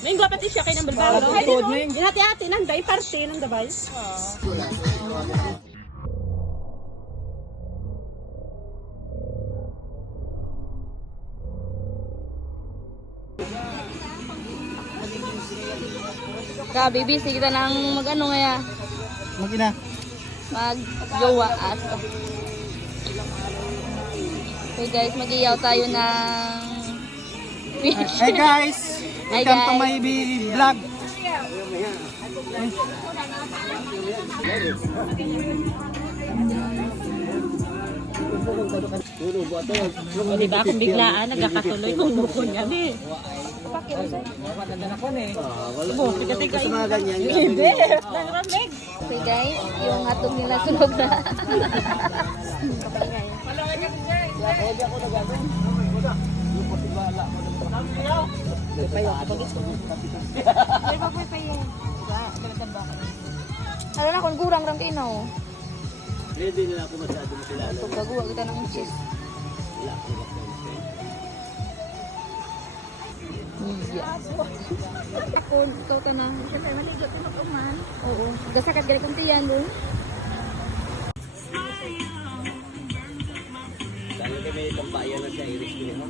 May pati siya kayo ng balbalo. Tod na yun. Hati-hati nang day parte ng dabay. Bibisi kita ng mag-ano ngaya. Mag-ina. Mag-jowa asa. Okay guys, mag-iyaw tayo ng fish. Hey guys! Hi, Welcome to guys. my vlog. O diba kung biglaan, nagkakatuloy kung buko niya eh. Okay guys, yung atong nila sunog na. Ano na kung gurang rang kinaw. Hindi nila ako masyado makilala. Ito gagawa kita ng cheese. Yeah. Ako, ikaw ka na. Kasi maligo, tinok ka man. Oo. Gasakat gari kong tiyan doon. Dahil kami may tambayan na siya, i-rescue mo.